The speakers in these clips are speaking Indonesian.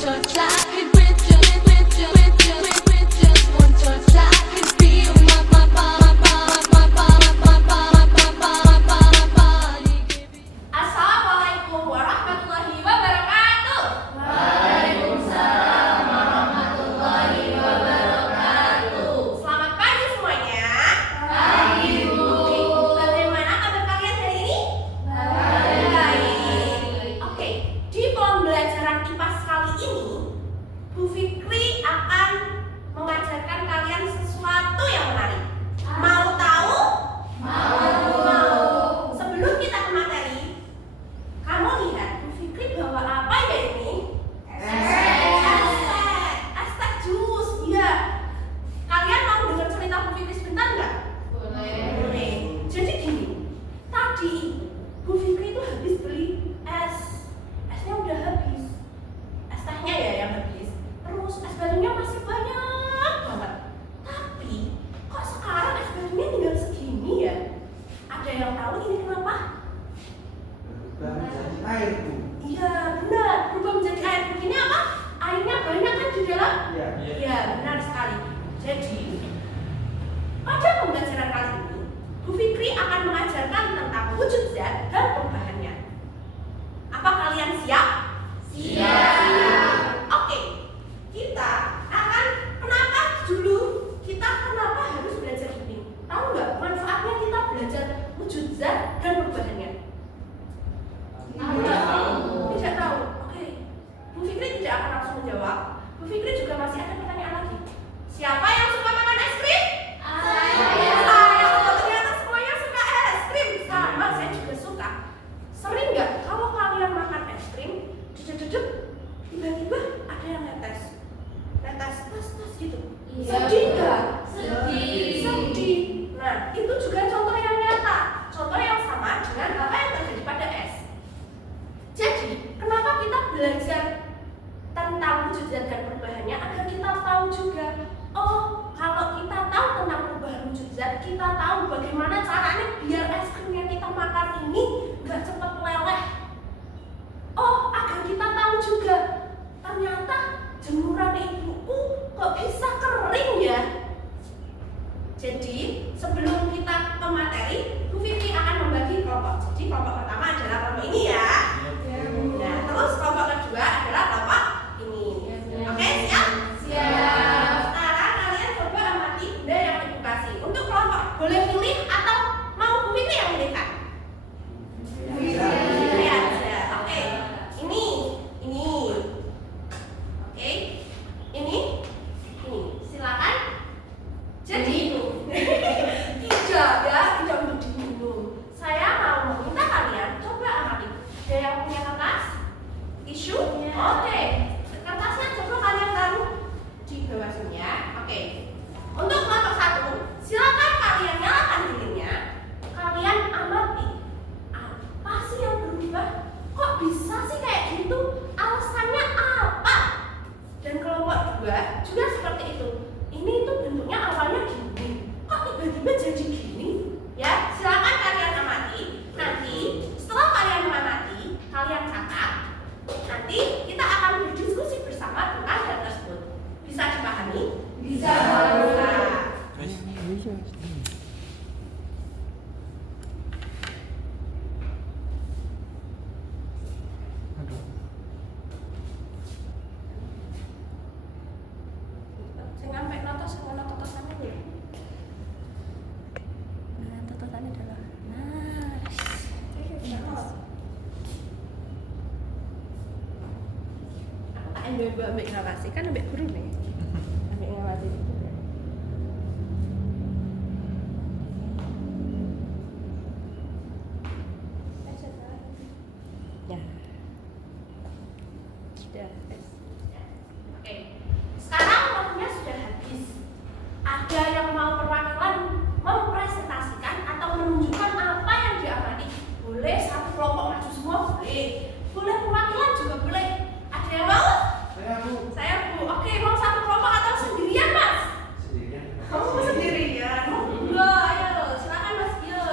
touch, I could with you, just one touch, I could feel my body. Assalamualaikum warahmatullahi wabarakatuh. Waalaikumsalam warahmatullahi wabarakatuh. Selamat pagi semuanya. Pagi, Bu. Bagaimana kabar kalian hari ini? Baik. Oke, di pembelajaran IPA kali ini, Bu Fikri akan mengajarkan kalian sesuatu yang menarik. Mau tahu? Mau. Sebelum kita ke materi, kamu lihat Bu Fikri bawa apa ya ini? Estek jus, iya. Kalian mau dengar cerita Bu Fikri sebentar nggak? Boleh. Jadi gini, tadi Bu Fikri itu habis beli es. Esnya udah habis. Es tehnya ya yang habis. Terus es batunya masih banyak banget. Tapi kok sekarang es batunya tinggal segini ya? Ada yang tahu ini kenapa? Berubah menjadi air, Bu. Iya benar, berubah menjadi air. Begini apa? Airnya banyak kan di dalam? Iya. Iya, benar sekali. Jadi, pada pembelajaran kali ini, Bu Fikri akan mengajarkan tentang wujud zat dan perubahannya. Apa kalian siap? Siap. Oke, kita akan kenapa harus belajar ini? Tahu nggak manfaatnya kita belajar wujud zat dan perubahannya? Tidak tahu. Oke. Bu Fikri tidak akan langsung menjawab. Bu Fikri juga masih ada pertanyaan lagi. Siapa yang suka makan es krim? Saya. Oh, ternyata semuanya suka es krim. Sama, saya juga suka. Sering nggak kalau kalian makan es krim, dedek-dedek, tiba-tiba ada yang netes, tes gitu. Iya. Sedih nggak? Sedih. Sedih. Nah, itu juga contoh yang nyata. Contoh yang sama dengan apa yang terjadi pada es. Jadi, kenapa kita belajar tentang wujud zat dan perubahannya agar kita tahu juga, oh, kalau kita tahu tentang perubahan wujud zat, kita tahu bagaimana caranya biar es krim yang kita makan ini nggak cepat meleleh. Oh, agar kita tahu juga, ternyata jemuran ibuku kok bisa kering ya. Jadi, sebelum kita ke materi, Bu Fikri akan membagi kelompok. Jadi, kelompok pertama adalah kelompok ini ya. Nah, terus kelompok kedua adalah kelompok ini. Oke, siap? Siap. Sekarang kalian coba amati benda yang edukasi. Untuk kelompok, boleh pilih atau mau Bu Fikri yang pilihkan? Pilih aja. Oke. Ini. Oke. Ini. Silakan. Jadi, tidak untuk diminum. Saya mau meminta kalian coba amati. Ada yang punya kertas? Tisu? Oke. Kertasnya coba kalian taruh di bawah sini ya. Oke. Untuk kelompok satu, silakan kalian nyalakan lilinnya. Kalian amati. Apa sih yang berubah? Kok bisa sih kayak gitu? Alasannya apa? Dan kelompok dua juga seperti itu. Ini tuh bentuknya awalnya gini. Kok tiba-tiba jadi gini? Ya, silakan kalian amati. Nanti setelah kalian mengamati, kalian catat. Nanti kita akan berdiskusi bersama tentang hal tersebut. Bisa dipahami? Bisa. Saya ngambil notos, semua notosannya dulu. Nah, totosannya adalah aku tak ambil ngawasi kan ambil guru nih. Ambil ngawasi. Ya. Sudah. Oke. Sekarang waktunya sudah habis. Ada yang mau perwakilan mempresentasikan atau menunjukkan apa yang diamati? Boleh satu kelompok maju semua boleh. Boleh perwakilan juga boleh. Ada yang mau? Saya, Bu. Saya Bu. Oke, mau satu kelompok atau sendirian, Mas? Sendirian. Kamu sendirian? Oh, enggak, ayo silakan Mas Gil.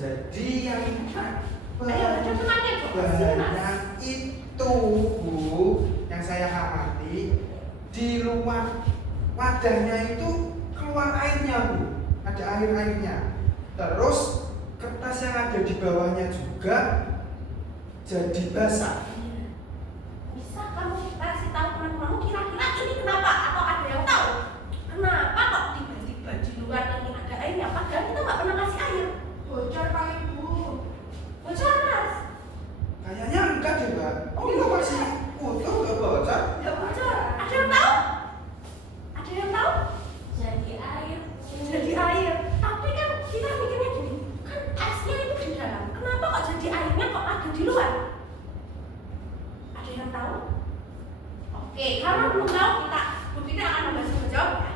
Jadi yang Ayo, ada temannya, Bu. banyak itu, Bu, yang saya amati di luar wadahnya itu keluar airnya, Bu. Ada air-airnya. Terus kertas yang ada di bawahnya juga jadi basah. Bisa kamu kasih tahu teman-temanmu kira-kira ini kenapa? Atau ada yang tahu? Kenapa kok tiba-tiba di luar ini ada airnya? Padahal kita nggak pernah kasih air. Bocor Pak Ibu. Bocor, Mas. Kayaknya enggak deh, Mbak. Ini kok masih utuh, nggak bocor? Nggak bocor. Ada yang tahu? Ada yang tahu? Jadi air. Jadi air. Tapi kan kita mikirnya gini, kan esnya itu di dalam. Kenapa kok jadi airnya kok ada di luar? Ada yang tahu? Oke, karena belum tahu Bu Fitri akan membahas menjawabnya.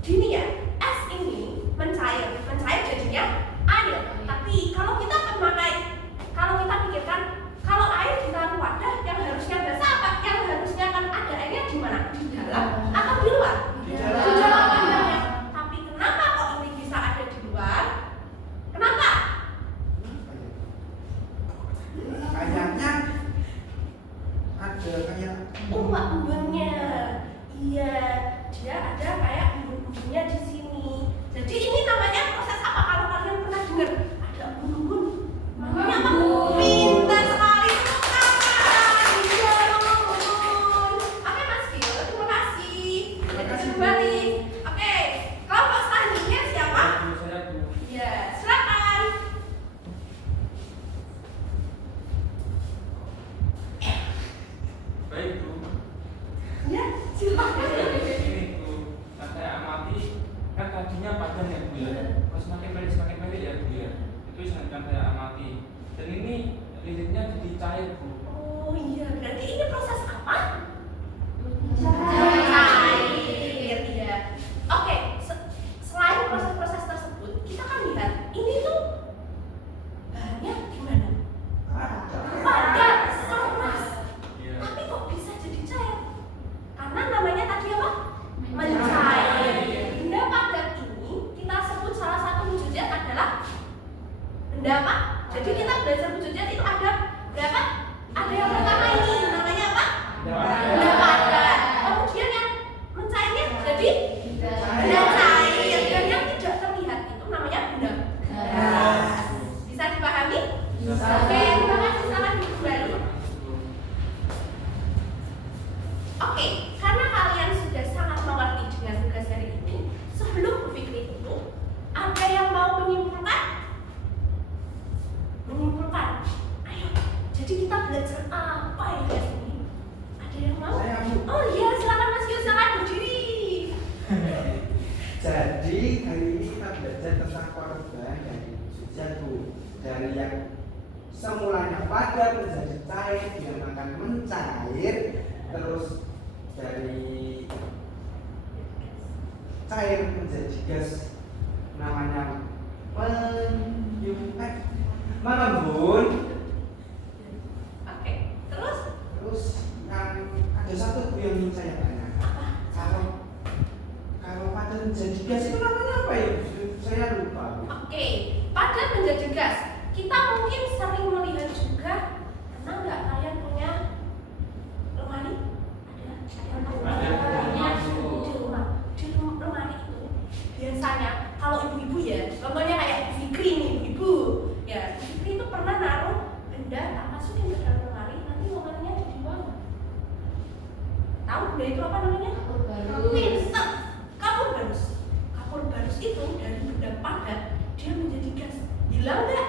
Gini ya, es ini mencair jadinya air. Tapi kalau kita pikirkan, kalau air ditaruh wadah yang harusnya basah apa? Yang harusnya kan ada airnya di mana? Di dalam atau di luar? Di dalam. Di dalam wadahnya. Tapi kenapa kok ini bisa ada di luar? Kenapa? Kayaknya ada kayak Embun-embunnya. Iya, dia ada kayak embun-embunnya di sini. Jadi ini namanya proses apa? Kalau kalian pernah dengar ada embun-embun, namanya apa? Pintar sekali, kakak. Iya, embun. Oke, Mas Gil, terima kasih. Terima kasih, Bu. Kembali. Oke, kelompok selanjutnya siapa? Saya, Bu. Ya, silakan. Baik, Bu. Ya, silakan. Ini, Bu, yang saya amati kan tadinya padan ya, Bu ya. Terus semakin pendek ya, Bu ya. Itu yang saya amati. Dan ini liliknya jadi cair, Bu. Oh iya, berarti ini proses apa? Cair. Iya. Oke, selain proses-proses tersebut, kita kan lihat ini tuh bahannya gimana? Padat, keras. Iya. Tapi kok bisa jadi cair? Karena namanya tadi apa? Mencair. Benda padat ini kita sebut salah satu wujudnya adalah benda apa? Jadi kita belajar wujudnya itu ada berapa? Ada yang pertama ini namanya apa? Benda padat. Kemudian yang mencairnya jadi benda cair. Dan yang tidak terlihat itu namanya benda gas. Bisa dipahami? Oke, terima kasih. Selamat kembali. Oke, karena kalian sudah sangat mengerti dengan tugas hari ini, sebelum Bu Fikri itu, ada yang mau menyimpulkan? Menyimpulkan. Ayo, jadi kita belajar apa ya hari ini? Ada yang mau? Saya, Bu. Oh iya, silakan Mas Yus, silakan berdiri. Jadi hari ini kita belajar tentang korban dari wujudnya, Bu. Dari yang semulanya padat menjadi cair dinamakan mencair, terus dari cair menjadi gas namanya mengembun. Oke, terus Terus yang ada satu Bu yang ingin saya tanyakan. Kalau padat menjadi gas itu namanya apa ya? Saya lupa, Bu. oke, padat menjadi gas. Kita mungkin sering melihat juga, pernah nggak kalian punya lemari? Ada yang Ada. di rumah. Di lemari itu biasanya kalau ibu-ibu ya, contohnya kayak Bu Fikri nih, ibu. Ya, Bu Fikri itu pernah naruh benda, tak masukin ke dalam lemari, nanti lemarinya jadi wangi. Tahu benda itu apa namanya? Pinter. Kapur barus. Kapur barus itu dari benda padat dia menjadi gas. Hilang nggak?